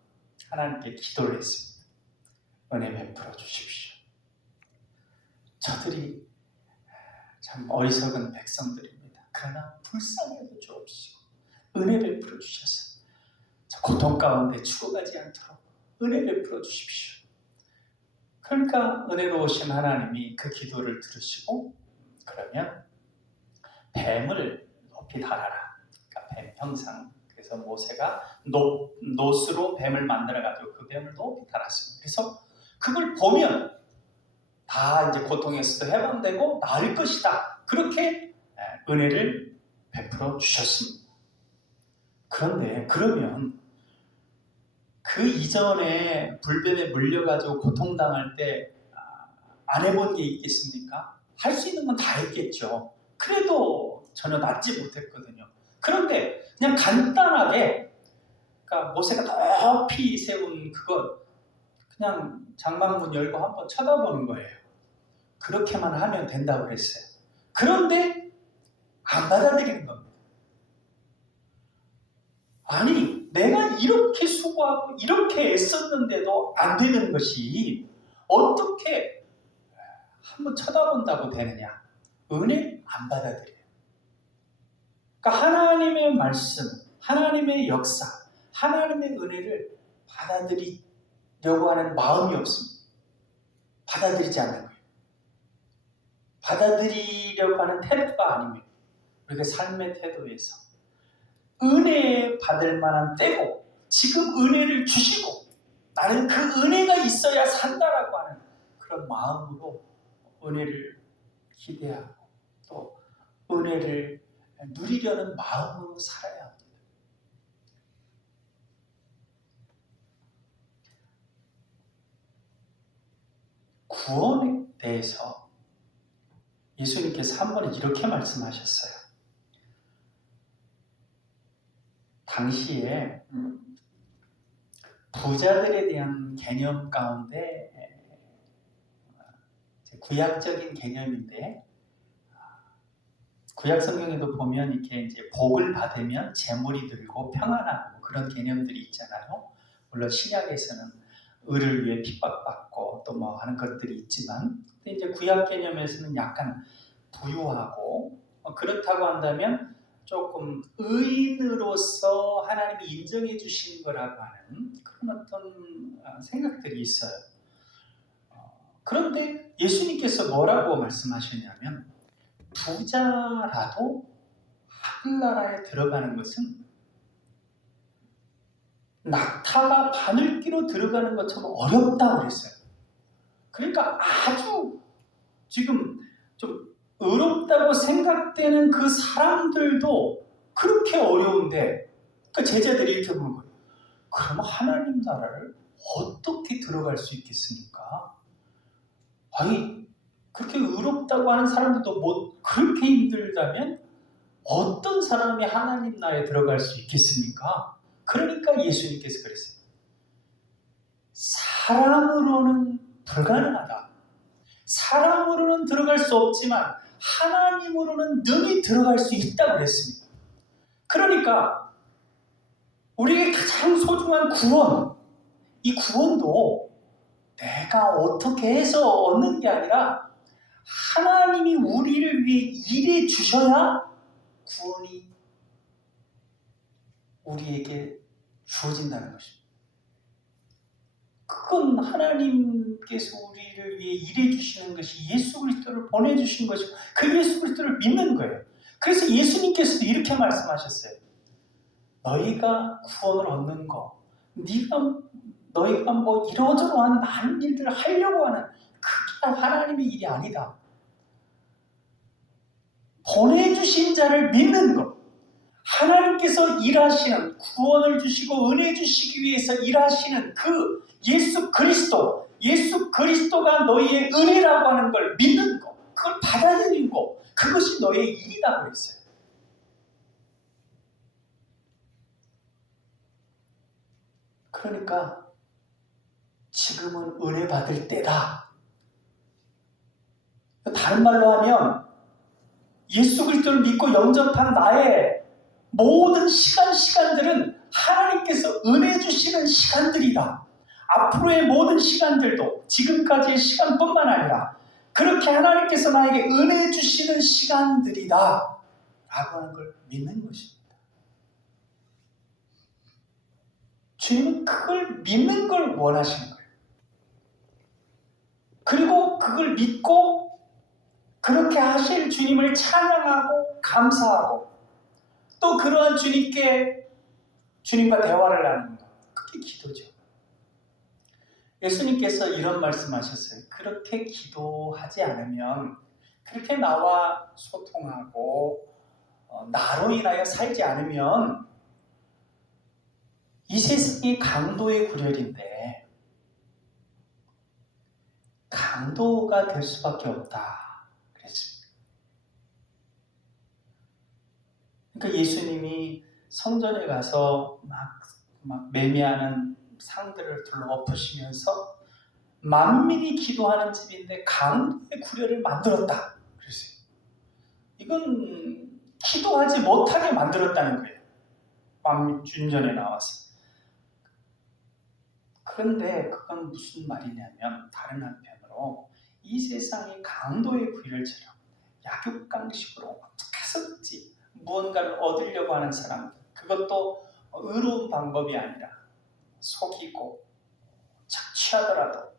하나님께 기도를 했습니다. 은혜 베풀어 주십시오. 저들이 참 어리석은 백성들입니다. 그러나 불쌍해도 주옵시고 은혜 베풀어 주셔서 저 고통 가운데 죽어가지 않도록 은혜 베풀어 주십시오. 그러니까 은혜로우신 하나님이 그 기도를 들으시고 그러면 뱀을 높이 달아라. 그러니까 뱀 형상. 그래서 모세가 놋으로 뱀을 만들어가지고 그 뱀을 높이 달았습니다. 그래서 그걸 보면 다 이제 고통에서도 해방되고 나을 것이다. 그렇게 은혜를 베풀어 주셨습니다. 그런데 그러면 그 이전에 불뱀에 물려가지고 고통당할 때 안 해본 게 있겠습니까? 할 수 있는 건 다 했겠죠. 그래도 전혀 낫지 못했거든요. 그런데 그냥 간단하게 그러니까 모세가 높이 세운 그것 그냥 장막문 열고 한번 쳐다보는 거예요. 그렇게만 하면 된다고 그랬어요. 그런데 안 받아들이는 겁니다. 아니 내가 이렇게 수고하고 이렇게 애썼는데도 안 되는 것이 어떻게 한번 쳐다본다고 되느냐. 은혜 안 받아들여요. 그러니까 하나님의 말씀, 하나님의 역사, 하나님의 은혜를 받아들이려고 하는 마음이 없습니다. 받아들이지 않는 거예요. 받아들이려고 하는 태도가 아닙니다. 우리가 삶의 태도에서 은혜 받을 만한 때고 지금 은혜를 주시고 나는 그 은혜가 있어야 산다라고 하는 그런 마음으로 은혜를 기대하고 또 은혜를 누리려는 마음으로 살아야 합니다. 구원에 대해서 예수님께서 한 번은 이렇게 말씀하셨어요. 당시에 부자들에 대한 개념 가운데 구약적인 개념인데 구약 성경에도 보면 이렇게 이제 복을 받으면 재물이 늘고 평안하고 그런 개념들이 있잖아요. 물론 신약에서는 의를 위해 핍박받고 또 뭐 하는 것들이 있지만 근데 이제 구약 개념에서는 약간 부유하고 그렇다고 한다면 조금 의인으로서 하나님이 인정해 주신 거라고 하는 그런 어떤 생각들이 있어요. 그런데 예수님께서 뭐라고 말씀하셨냐면 부자라도 하늘나라에 들어가는 것은 낙타가 바늘기로 들어가는 것처럼 어렵다고 그랬어요. 그러니까 아주 지금 좀 어렵다고 생각되는 그 사람들도 그렇게 어려운데 그 제자들이 이렇게 보는 거예요. 그럼 하나님 나라를 어떻게 들어갈 수 있겠습니까? 아니 그렇게 어렵다고 하는 사람들도 뭐 그렇게 힘들다면 어떤 사람이 하나님 나라에 들어갈 수 있겠습니까? 그러니까 예수님께서 그랬어요. 사람으로는 불가능하다. 사람으로는 들어갈 수 없지만 하나님으로는 능히 들어갈 수 있다고 그랬습니다. 그러니까 우리에게 가장 소중한 구원, 이 구원도 내가 어떻게 해서 얻는 게 아니라 하나님이 우리를 위해 일해 주셔야 구원이 우리에게 주어진다는 것입니다. 그건 하나님께서 우리를 위해 일해 주시는 것이 예수 그리스도를 보내주신 것이고 그 예수 그리스도를 믿는 거예요. 그래서 예수님께서도 이렇게 말씀하셨어요. 너희가 구원을 얻는 거, 너희가 뭐 이러저러한 많은 일들을 하려고 하는 그게 하나님의 일이 아니다. 보내주신 자를 믿는 것, 하나님께서 일하시는, 구원을 주시고 은혜 주시기 위해서 일하시는 그 예수 그리스도가 너희의 은혜라고 하는 걸 믿는 것, 그걸 받아들이고 그것이 너의 일이라고 했어요. 그러니까 지금은 은혜 받을 때다. 다른 말로 하면 예수 그리스도를 믿고 영접한 나의 모든 시간들은 하나님께서 은혜 주시는 시간들이다. 앞으로의 모든 시간들도 지금까지의 시간뿐만 아니라 그렇게 하나님께서 나에게 은혜 주시는 시간들이다 라고 하는 걸 믿는 것입니다. 주님은 그걸 믿는 걸 원하시는 거예요. 그리고 그걸 믿고 그렇게 하실 주님을 찬양하고 감사하고 또 그러한 주님과 대화를 나누는 것, 그게 기도죠. 예수님께서 이런 말씀하셨어요. 그렇게 기도하지 않으면, 그렇게 나와 소통하고 나로 인하여 살지 않으면 이 세상이 강도의 구렬인데 강도가 될 수밖에 없다 그랬습니다. 그러니까 예수님이 성전에 가서 막 매매하는 상들을 둘러 엎으시면서 만민이 기도하는 집인데 강도의 구렬을 만들었다 그랬어요. 이건 기도하지 못하게 만들었다는 거예요. 만민 준전에 나와서. 그런데 그건 무슨 말이냐면 다른 한편으로 이 세상이 강도의 구렬처럼 약육강식으로 어떻게 해서든지 무언가를 얻으려고 하는 사람들, 그것도 의로운 방법이 아니라 속이고 착취하더라도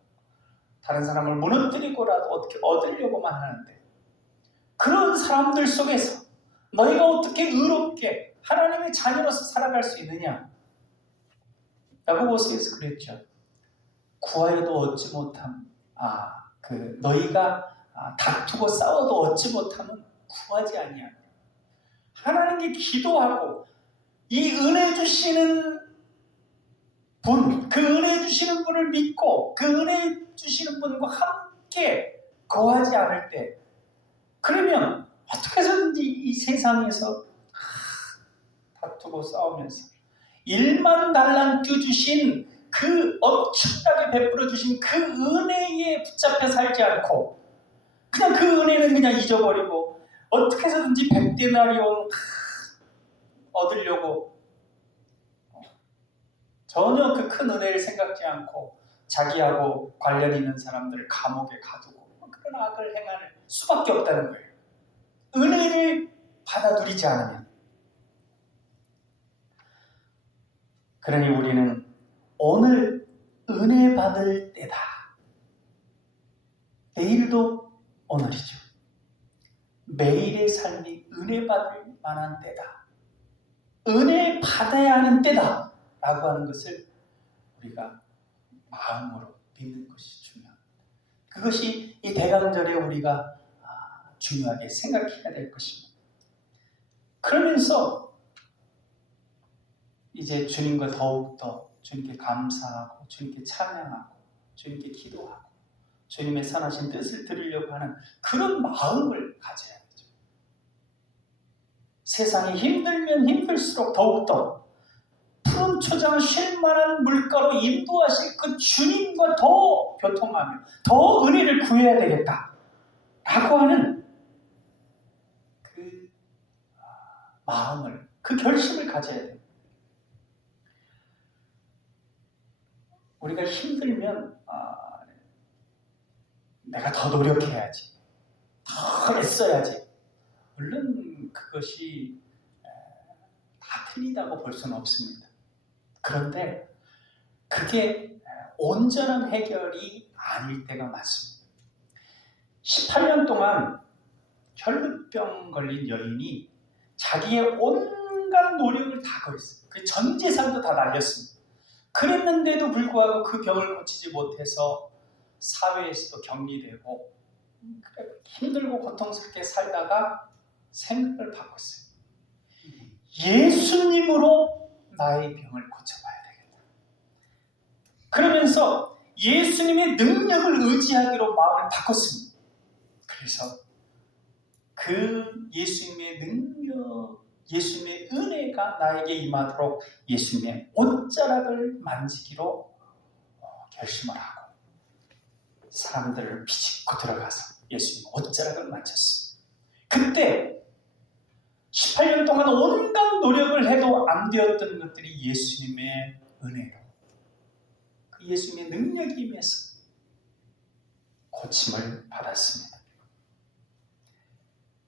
다른 사람을 무너뜨리고라도 어떻게 얻으려고만 하는데, 그런 사람들 속에서 너희가 어떻게 의롭게 하나님의 자녀로서 살아갈 수 있느냐? 야고보서에서 그랬죠. 구하여도 얻지 못함. 너희가 다투고 싸워도 얻지 못하면 구하지 아니하며. 하나님께 기도하고 이 은혜 주시는 분, 그 은혜 주시는 분을 믿고 그 은혜 주시는 분과 함께 거하지 않을 때, 그러면 어떻게 해서든지 이 세상에서 다투고 싸우면서 일만 달란 띄워주신 그 엄청나게 베풀어 주신 그 은혜에 붙잡혀 살지 않고 그냥 그 은혜는 그냥 잊어버리고 어떻게 해서든지 100데나리온 얻으려고 전혀 그 큰 은혜를 생각지 않고 자기하고 관련 있는 사람들을 감옥에 가두고 그런 악을 행할 수밖에 없다는 거예요. 은혜를 받아 누리지 않으면. 그러니 우리는 오늘 은혜 받을 때다. 내일도 오늘이죠. 매일의 삶이 은혜 받을 만한 때다. 은혜 받아야 하는 때다. 라고 하는 것을 우리가 마음으로 믿는 것이 중요합니다. 그것이 이 대강절에 우리가 중요하게 생각해야 될 것입니다. 그러면서 이제 주님과 더욱더 주님께 감사하고 주님께 찬양하고 주님께 기도하고 주님의 선하신 뜻을 들으려고 하는 그런 마음을 가져야 되죠. 세상이 힘들면 힘들수록 더욱더 푸른 초장을 쉴 만한 물가로 인도하실 그 주님과 더 교통하며 더 은혜를 구해야 되겠다 라고 하는 그 마음을, 그 결심을 가져야 돼요. 우리가 힘들면 내가 더 노력해야지, 더 애써야지. 물론 그것이 다 틀리다고 볼 수는 없습니다. 그런데 그게 온전한 해결이 아닐 때가 많습니다. 18년 동안 혈루병 걸린 여인이 자기의 온갖 노력을 다 거했어요. 그 전 재산도 다 날렸습니다. 그랬는데도 불구하고 그 병을 고치지 못해서 사회에서도 격리되고 힘들고 고통스럽게 살다가 생각을 바꿨어요. 예수님으로 나의 병을 고쳐봐야 되겠다. 그러면서 예수님의 능력을 의지하기로 마음을 바꿨습니다. 그래서 그 예수님의 능력, 예수님의 은혜가 나에게 임하도록 예수님의 옷자락을 만지기로 결심을 하고 사람들을 비집고 들어가서 예수님 옷자락을 만졌습니다. 그때 18년 동안 온갖 노력을 해도 안 되었던 것들이 예수님의 은혜로, 그 예수님의 능력이 임해서 고침을 받았습니다.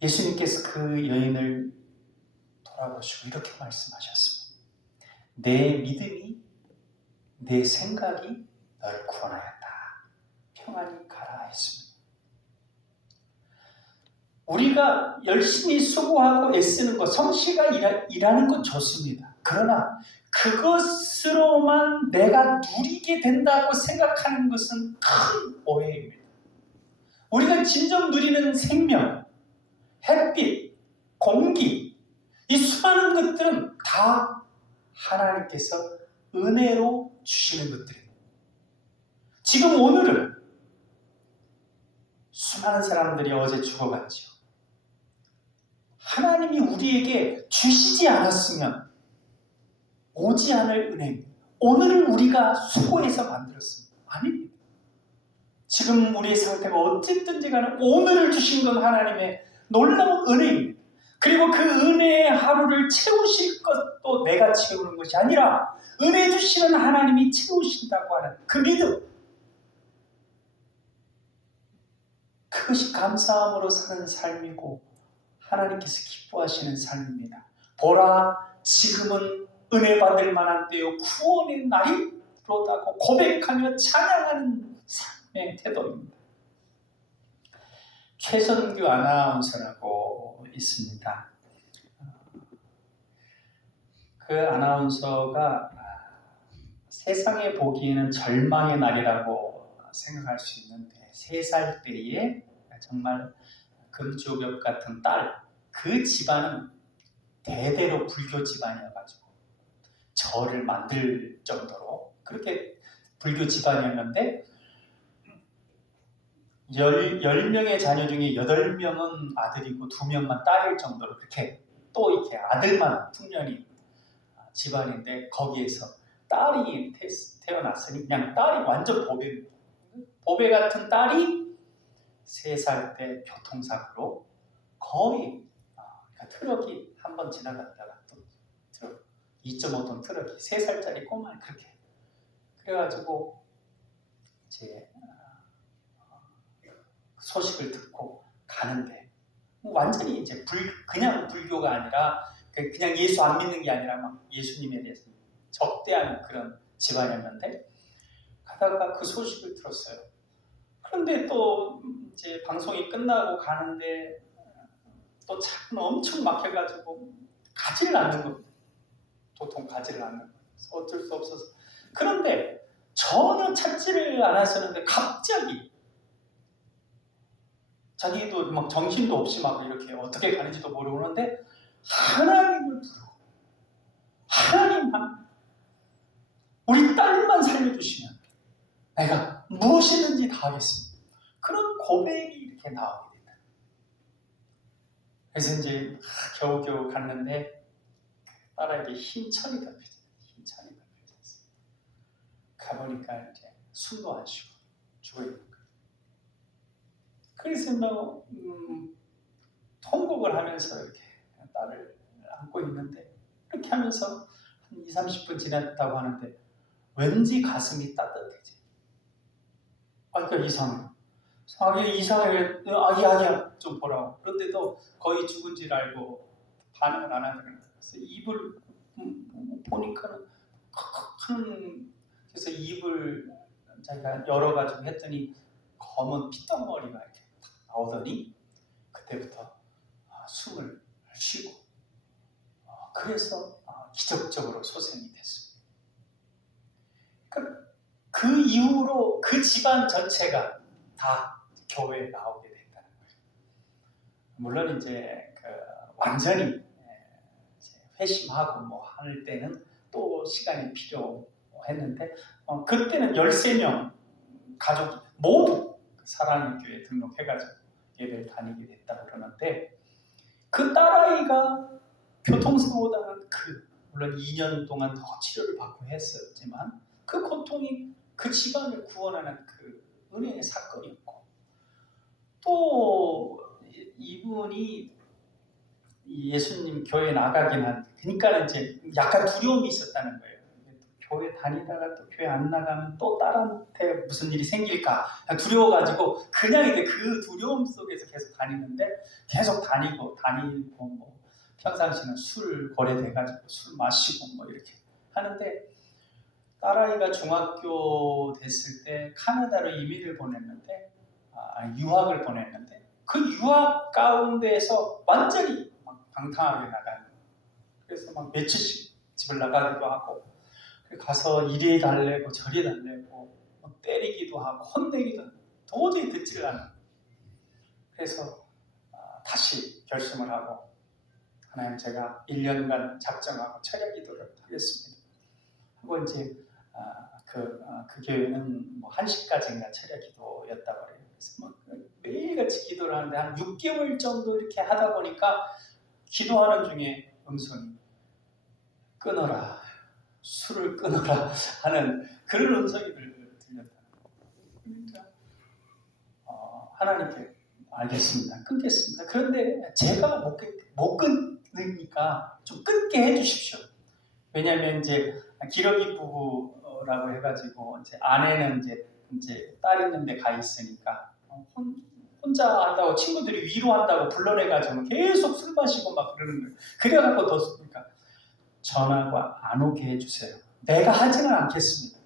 예수님께서 그 여인을 돌아보시고 이렇게 말씀하셨습니다. 내 믿음이, 내 생각이 널 구원하였다. 평안히 가라 했습니다. 우리가 열심히 수고하고 애쓰는 것, 성실하게 일하는 것 좋습니다. 그러나 그것으로만 내가 누리게 된다고 생각하는 것은 큰 오해입니다. 우리가 진정 누리는 생명, 햇빛, 공기, 이 수많은 것들은 다 하나님께서 은혜로 주시는 것들입니다. 지금 오늘은 수많은 사람들이 어제 죽어갔죠. 하나님이 우리에게 주시지 않았으면 오지 않을 은혜입니다. 오늘을 우리가 수고해서 만들었습니다. 아닙니다. 지금 우리의 상태가 어쨌든지 간에 오늘을 주신 건 하나님의 놀라운 은혜입니다. 그리고 그 은혜의 하루를 채우실 것도 내가 채우는 것이 아니라 은혜 주시는 하나님이 채우신다고 하는 그 믿음, 그것이 감사함으로 사는 삶이고 하나님께서 기뻐하시는 삶입니다. 보라, 지금은 은혜 받을 만한 때요 구원의 날이 들어오다고 고백하며 찬양하는 삶의 태도입니다. 최선규 아나운서라고 있습니다. 그 아나운서가 세상에 보기에는 절망의 날이라고 생각할 수 있는데 3살 때에 정말 금조겹 같은 딸, 그 집안은 대대로 불교 집안이어가지고 절을 만들 정도로 그렇게 불교 집안이었는데 10명의 자녀 중에 8명은 아들이고 2명만 딸일 정도로 그렇게 또 이렇게 아들만 풍년이 집안인데 거기에서 딸이 태어났으니 그냥 딸이 완전 보배입니다. 보배 같은 딸이 3살 때 교통사고로 거의 그러니까 트럭이 한번 지나갔다가 또 트럭 2.5톤 트럭이 3살짜리 꼬마 그렇게 그래가지고 이제 소식을 듣고 가는데 완전히 이제 그냥 불교가 아니라 그냥 예수 안 믿는 게 아니라 막 예수님에 대해서 적대하는 그런 집안이었는데 가다가 그 소식을 들었어요. 그런데 또 이제 방송이 끝나고 가는데 또 차는 엄청 막혀가지고 가지를 않는 겁니다. 도통 가지를 않는 거예요. 어쩔 수 없어서. 그런데 전혀 찾지를 않았었는데 갑자기 자기도 막 정신도 없이 막 이렇게 어떻게 가는지도 모르고 그러는데 하나님을 부르고 하나님만 우리 딸만 살려주시면 내가 무엇이든지 다 하겠습니다. 그런 고백이 이렇게 나오게 된다. 그래서 이제 겨우겨우 갔는데 딸에게 흰천이 덮여져 흰천이 덮여져 있어요. 가보니까 이제 숨도 안 쉬고 죽어 있는 거예요. 그래서 뭐 통곡을 하면서 이렇게 딸을 안고 있는데 이렇게 하면서 한 20-30분 지났다고 하는데 왠지 가슴이 따뜻해져. 그러니까 이상해. 이상해. 아니야. 좀 보라고. 그런데도 거의 죽은 줄 알고 반응을 안 하더라고요. 그래서 입을 보니까는 그래서 입을 자기가 열어가지고 했더니 검은 피덩어리가 이렇게 나오더니 그때부터 숨을 쉬고 그래서 기적적으로 소생이 됐습니다. 그 이후로 그 집안 전체가 다 교회에 나오게 됐다는 거예요. 물론 이제 완전히 이제 회심하고 뭐 할 때는 또 시간이 필요했는데 그때는 13명 가족 모두 사랑의 교회 등록해가지고 예배를 다니게 됐다고 그러는데 그 딸아이가 교통사고 당한 물론 2년 동안 더 치료를 받고 했었지만 그 고통이 그 집안을 구원하는 그 은혜의 사건이었고 또 이분이 예수님 교회 나가긴 한 그러니까 이제 약간 두려움이 있었다는 거예요. 교회 다니다가 또 교회 안 나가면 또 딸한테 무슨 일이 생길까 두려워가지고 그냥 이제 그 두려움 속에서 계속 다니는데 계속 다니고 뭐 평상시는 술 거래돼가지고 술 마시고 뭐 이렇게 하는데 딸아이가 중학교 됐을 때 카나다로 이민을 보냈는데 유학을 보냈는데 그 유학 가운데에서 완전히 막 방탕하게 나가는 그래서 막 며칠씩 집을 나가기도 하고 가서 이리 달래고 저리 달래고 때리기도 하고 혼내기도 하고 도저히 듣지를 않아요. 그래서 다시 결심을 하고 하나님 제가 1년간 작정하고 철야 기도를 하겠습니다. 하고 이제 그 교회는 뭐 1시까지인가 철야 기도였다고 그래요. 그래서 뭐 매일같이 기도를 하는데 한 6개월 정도 이렇게 하다 보니까 기도하는 중에 음성이 끊어라, 술을 끊어라 하는 그런 음성이 들렸다. 그러니까 하나님께 알겠습니다. 끊겠습니다. 그런데 제가 못 끊으니까 좀 끊게 해주십시오. 왜냐하면 이제 기러기 부부라고 해가지고 이제 아내는 이제 딸 있는데 가 있으니까 혼자 한다고 친구들이 위로한다고 불러내가지고 계속 술 마시고 막 그러는 거예요. 그래갖고 더 그러니까 전화가 안 오게 해주세요. 내가 하지는 않겠습니다.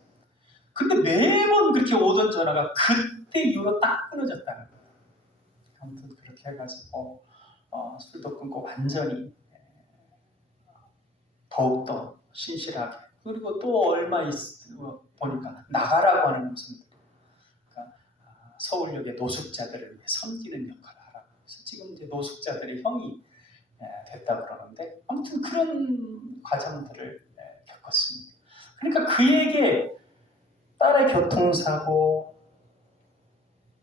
근데 매번 그렇게 오던 전화가 그때 이후로 딱 끊어졌다는 거예요. 아무튼 그렇게 해가지고 술도 끊고 완전히 더욱더 신실하게 그리고 또 얼마 보니까 나가라고 하는 음성들이 그러니까 서울역의 노숙자들을 위해 섬기는 역할을 하라고 그래서 지금 이제 노숙자들의 형이 됐다고 그러는데 아무튼 그런 과정들을 겪었습니다. 그러니까 그에게 딸의 교통사고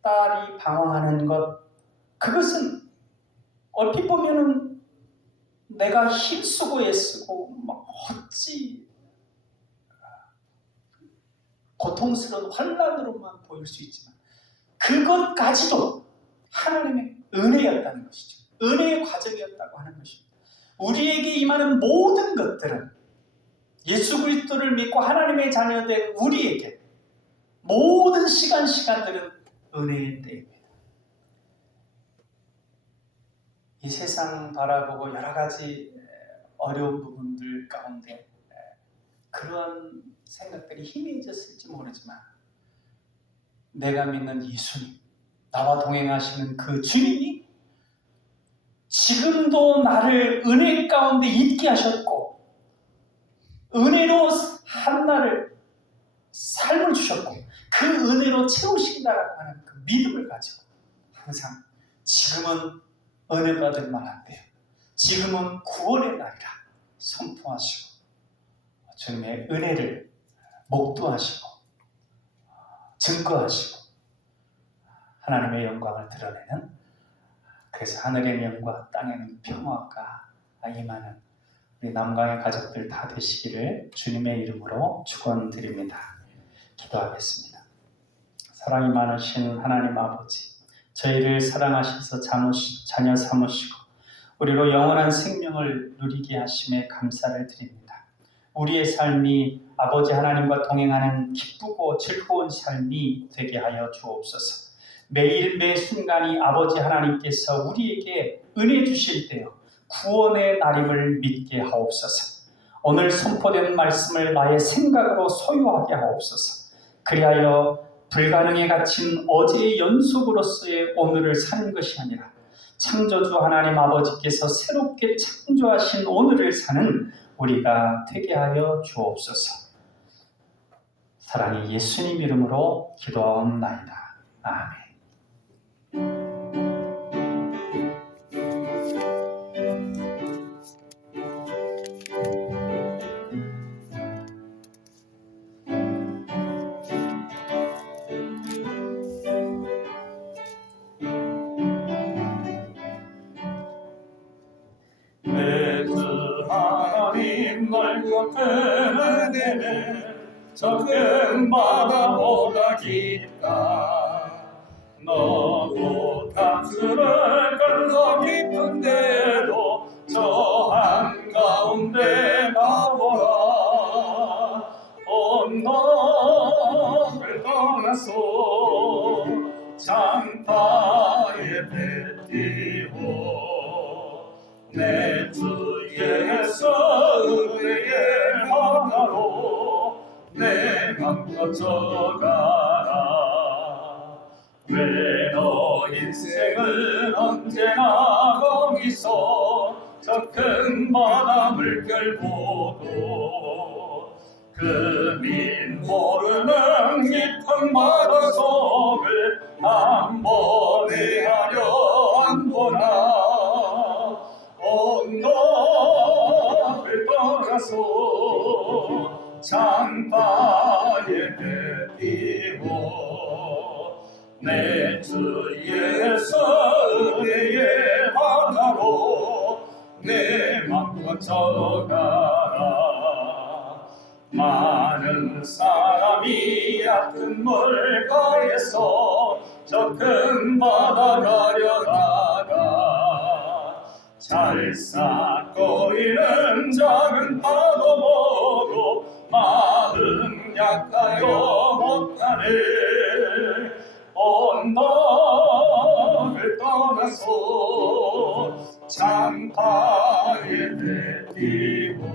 딸이 방황하는 것 그것은 얼핏 보면은 내가 힘쓰고 애쓰고 막 어찌 고통스러운 환난으로만 보일 수 있지만 그것까지도 하나님의 은혜였다는 것이죠. 은혜의 과정이었다고 하는 것입니다. 우리에게 임하는 모든 것들은 예수 그리스도를 믿고 하나님의 자녀된 우리에게 모든 시간들은 은혜의 때입니다. 이 세상 바라보고 여러 가지 어려운 부분들 가운데 그런 생각들이 희미해졌을지 모르지만 내가 믿는 예수님, 나와 동행하시는 그 주님이 지금도 나를 은혜 가운데 있게 하셨고 은혜로 한날을 삶을 주셨고 그 은혜로 채우신다라고 하는 그 믿음을 가지고 항상 지금은 은혜 받을 만한데요. 지금은 구원의 날이라 선포하시고 주님의 은혜를 목도하시고 증거하시고 하나님의 영광을 드러내는 그래서 하늘의 영과 땅에는 평화가 임하는 우리 남강의 가족들 다 되시기를 주님의 이름으로 축원드립니다. 기도하겠습니다. 사랑이 많으신 하나님 아버지 저희를 사랑하셔서 자녀 삼으시고 우리로 영원한 생명을 누리게 하심에 감사를 드립니다. 우리의 삶이 아버지 하나님과 동행하는 기쁘고 즐거운 삶이 되게 하여 주옵소서. 매일 매 순간이 아버지 하나님께서 우리에게 은혜 주실 때요 구원의 날임을 믿게 하옵소서. 오늘 선포된 말씀을 나의 생각으로 소유하게 하옵소서. 그리하여 불가능에 갇힌 어제의 연속으로서의 오늘을 사는 것이 아니라 창조주 하나님 아버지께서 새롭게 창조하신 오늘을 사는 우리가 되게 하여 주옵소서. 사랑의 예수님 이름으로 기도하옵나이다. 아멘. 은혜는 저 큰 바다보다 깊다. 너도 탐수를 건너 깊은 데로 저 한가운데 가보라. 언덕을 떠나서 장파에 배 띄워 내 주 예수 은혜의 바다로 내 맘 걷어가라. 왜 너 인생은 언제나 거기서 저 큰 바다 물결 보고 그민 모르는 깊은 바다 속을 한 번에 하려 안 보나. 언덕을 떠나서 장파에 배 띄워 내 주 예수 은혜의 바다로 내 맘 걷어가라. 많은 사람이 얕은 물가에서 저 큰 바다 가려다가 잘싹거리는 작은 파도 보고 마음 약하여 못하네. 언덕을 떠나서 장파에 배 띄워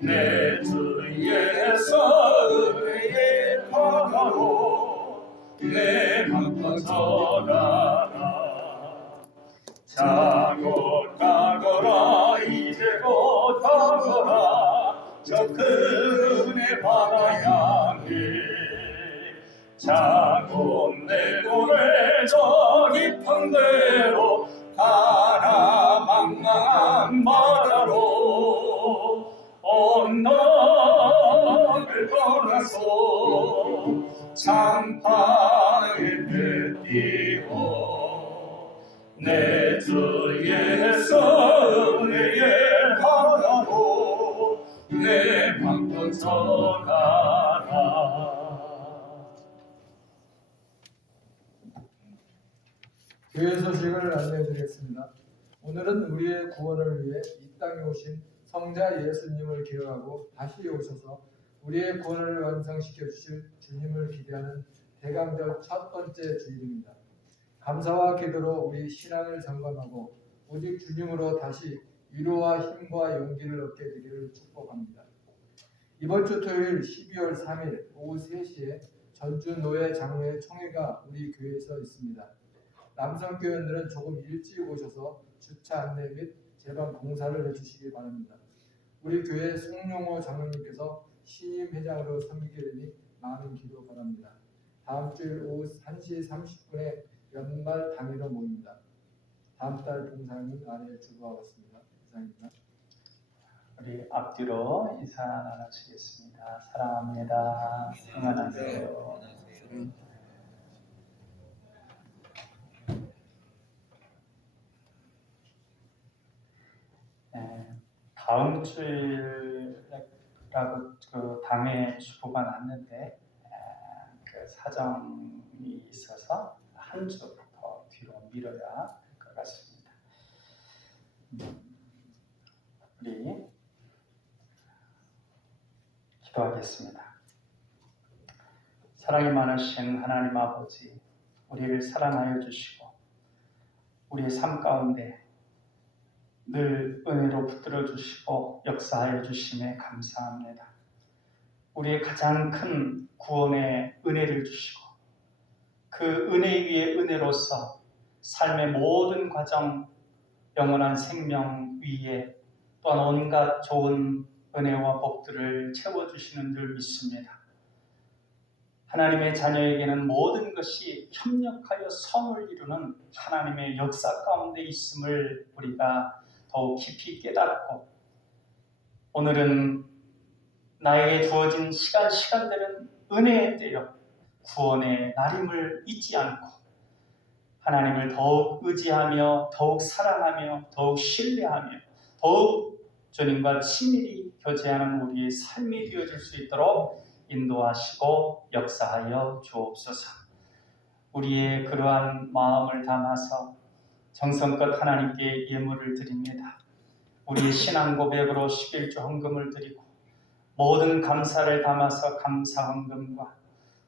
내 주 예수 은혜의 바다로 내 맘 걷어가라. 자고 가거라 이제 곧 가거라 저 큰 은혜 바다 향해. 자고 내 손을 저 깊은 데로 가라 망망한 바다로. 언덕을 떠나서 장파에 배 띄워 내 주 예수 은혜의 바다로 내 맘 걷어가라. 교회 소식을 알려드리겠습니다. 오늘은 우리의 구원을 위해 이 땅에 오신 성자 예수님을 기억하고 다시 오셔서 우리의 구원을 완성시켜 주실 주님을 기대하는 대강절 첫 번째 주일입니다. 감사와 기도로 우리 신앙을 점검하고 오직 주님으로 다시 위로와 힘과 용기를 얻게 되기를 축복합니다. 이번 주 토요일 12월 3일 오후 3시에 전주 노예 장로회 총회가 우리 교회에서 있습니다. 남성 교회원들은 조금 일찍 오셔서 주차 안내 및 제방 봉사를 해주시기 바랍니다. 우리 교회 송용호 장로님께서 신임 회장으로 섬기게 되니 많은 기도 바랍니다. 다음 주일 오후 1시 30분에 연말 당회로 모입니다. 다음 달 봉사는 아래 주도하겠습니다. 이상입니다. 우리 앞뒤로 인사 나누시겠습니다. 사랑합니다. 평안하세요. 다음 주일이라고 그 당회 주보가 났는데 그 사정이 있어서 한 주부터 뒤로 미뤄야 할 것 같습니다. 우리 기도하겠습니다. 사랑이 많으신 하나님 아버지, 우리를 사랑하여 주시고 우리의 삶 가운데 늘 은혜로 붙들어 주시고 역사하여 주심에 감사합니다. 우리의 가장 큰 구원의 은혜를 주시고 그 은혜 위에 은혜로서 삶의 모든 과정, 영원한 생명 위에 또한 온갖 좋은 은혜와 복들을 채워주시는 줄 믿습니다. 하나님의 자녀에게는 모든 것이 협력하여 성을 이루는 하나님의 역사 가운데 있음을 우리가 더욱 깊이 깨닫고 오늘은 나에게 주어진 시간들은 은혜의 때요 구원의 날임을 잊지 않고 하나님을 더욱 의지하며 더욱 사랑하며 더욱 신뢰하며 더욱 주님과 친밀히 교제하는 우리의 삶이 되어질 수 있도록 인도하시고 역사하여 주옵소서. 우리의 그러한 마음을 담아서 정성껏 하나님께 예물을 드립니다. 우리의 신앙 고백으로 11조 헌금을 드리고 모든 감사를 담아서 감사 헌금과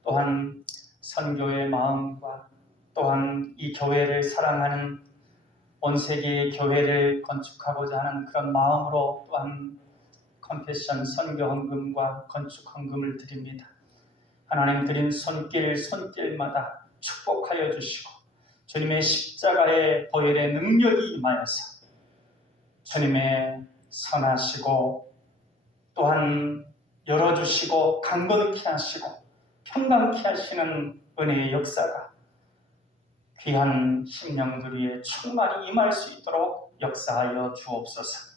또한 선교의 마음과 또한 이 교회를 사랑하는 온 세계의 교회를 건축하고자 하는 그런 마음으로 또한 컨페션 선교 헌금과 건축 헌금을 드립니다. 하나님 드린 손길마다 축복하여 주시고 주님의 십자가의 보혈의 능력이 임하여서 주님의 선하시고 또한 열어주시고 강건케 하시고 평강케 하시는 은혜의 역사가 귀한 심령들 위에 충만히 임할 수 있도록 역사하여 주옵소서.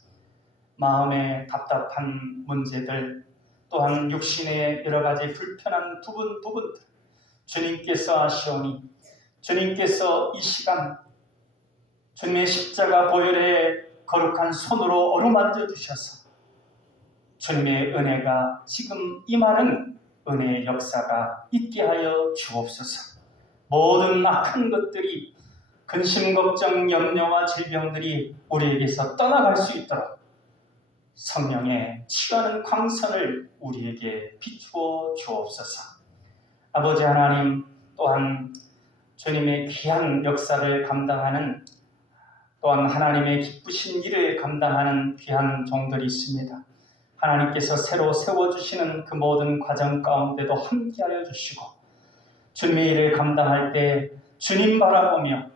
마음의 답답한 문제들 또한 육신의 여러 가지 불편한 부분들 주님께서 아시오니 주님께서 이 시간 주님의 십자가 보혈의 거룩한 손으로 어루만져 주셔서 주님의 은혜가 지금 임하는 은혜의 역사가 있게 하여 주옵소서. 모든 악한 것들이 근심, 걱정, 염려와 질병들이 우리에게서 떠나갈 수 있도록 성령의 치유하는 광선을 우리에게 비추어 주옵소서. 아버지 하나님, 또한 주님의 귀한 역사를 감당하는 또한 하나님의 기쁘신 일을 감당하는 귀한 종들이 있습니다. 하나님께서 새로 세워주시는 그 모든 과정 가운데도 함께하여 주시고 주님의 일을 감당할 때 주님 바라보며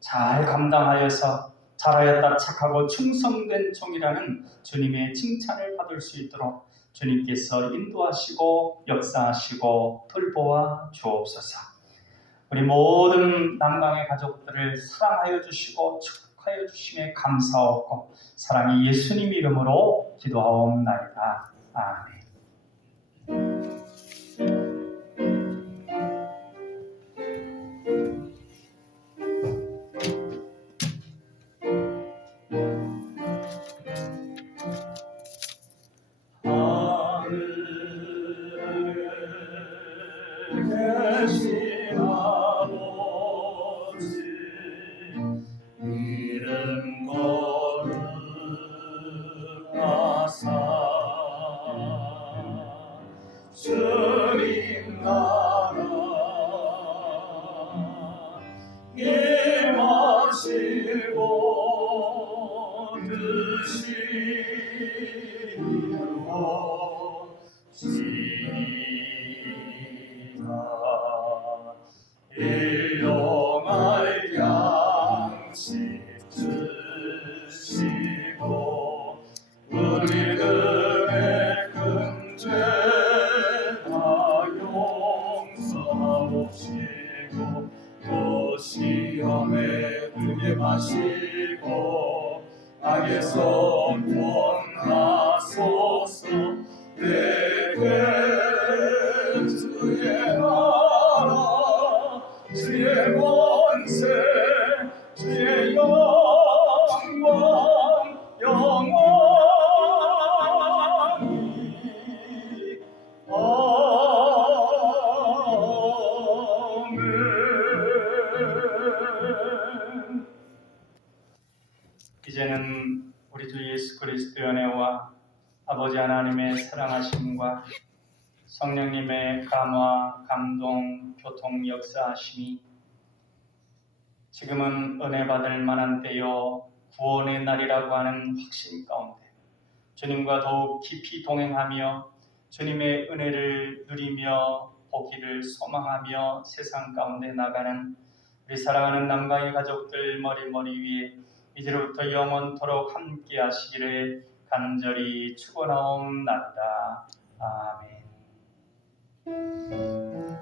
잘 감당하여서 잘하였다 착하고 충성된 종이라는 주님의 칭찬을 받을 수 있도록 주님께서 인도하시고 역사하시고 돌보아 주옵소서. 우리 모든 남강의 가족들을 사랑하여 주시고 축복하여 주심에 감사하고 사랑의 예수님 이름으로 기도하옵나이다. 아멘. 계신 아버지 이름 거룩하사 주님 나라 임하시고 드시고 일용할 양식 주시고 우리들의 큰 죄 다 용서하옵시고 또 시험에 들게 마시고 악에서 구원하소서. 내게 주의 나라 주의 권세 주의 영광 영원히 아멘. 이제는 우리 주 예수 그리스도의 은혜와 아버지 하나님의 사랑하심과 성령님의 감화, 감동, 교통 역사하심이 지금은 은혜 받을 만한 때요 구원의 날이라고 하는 확신 가운데 주님과 더욱 깊이 동행하며 주님의 은혜를 누리며 보기를 소망하며 세상 가운데 나가는 우리 사랑하는 남강의 가족들 머리 위에 이제로부터 영원토록 함께 하시기를 간절히 축원하옵나이다. 아멘.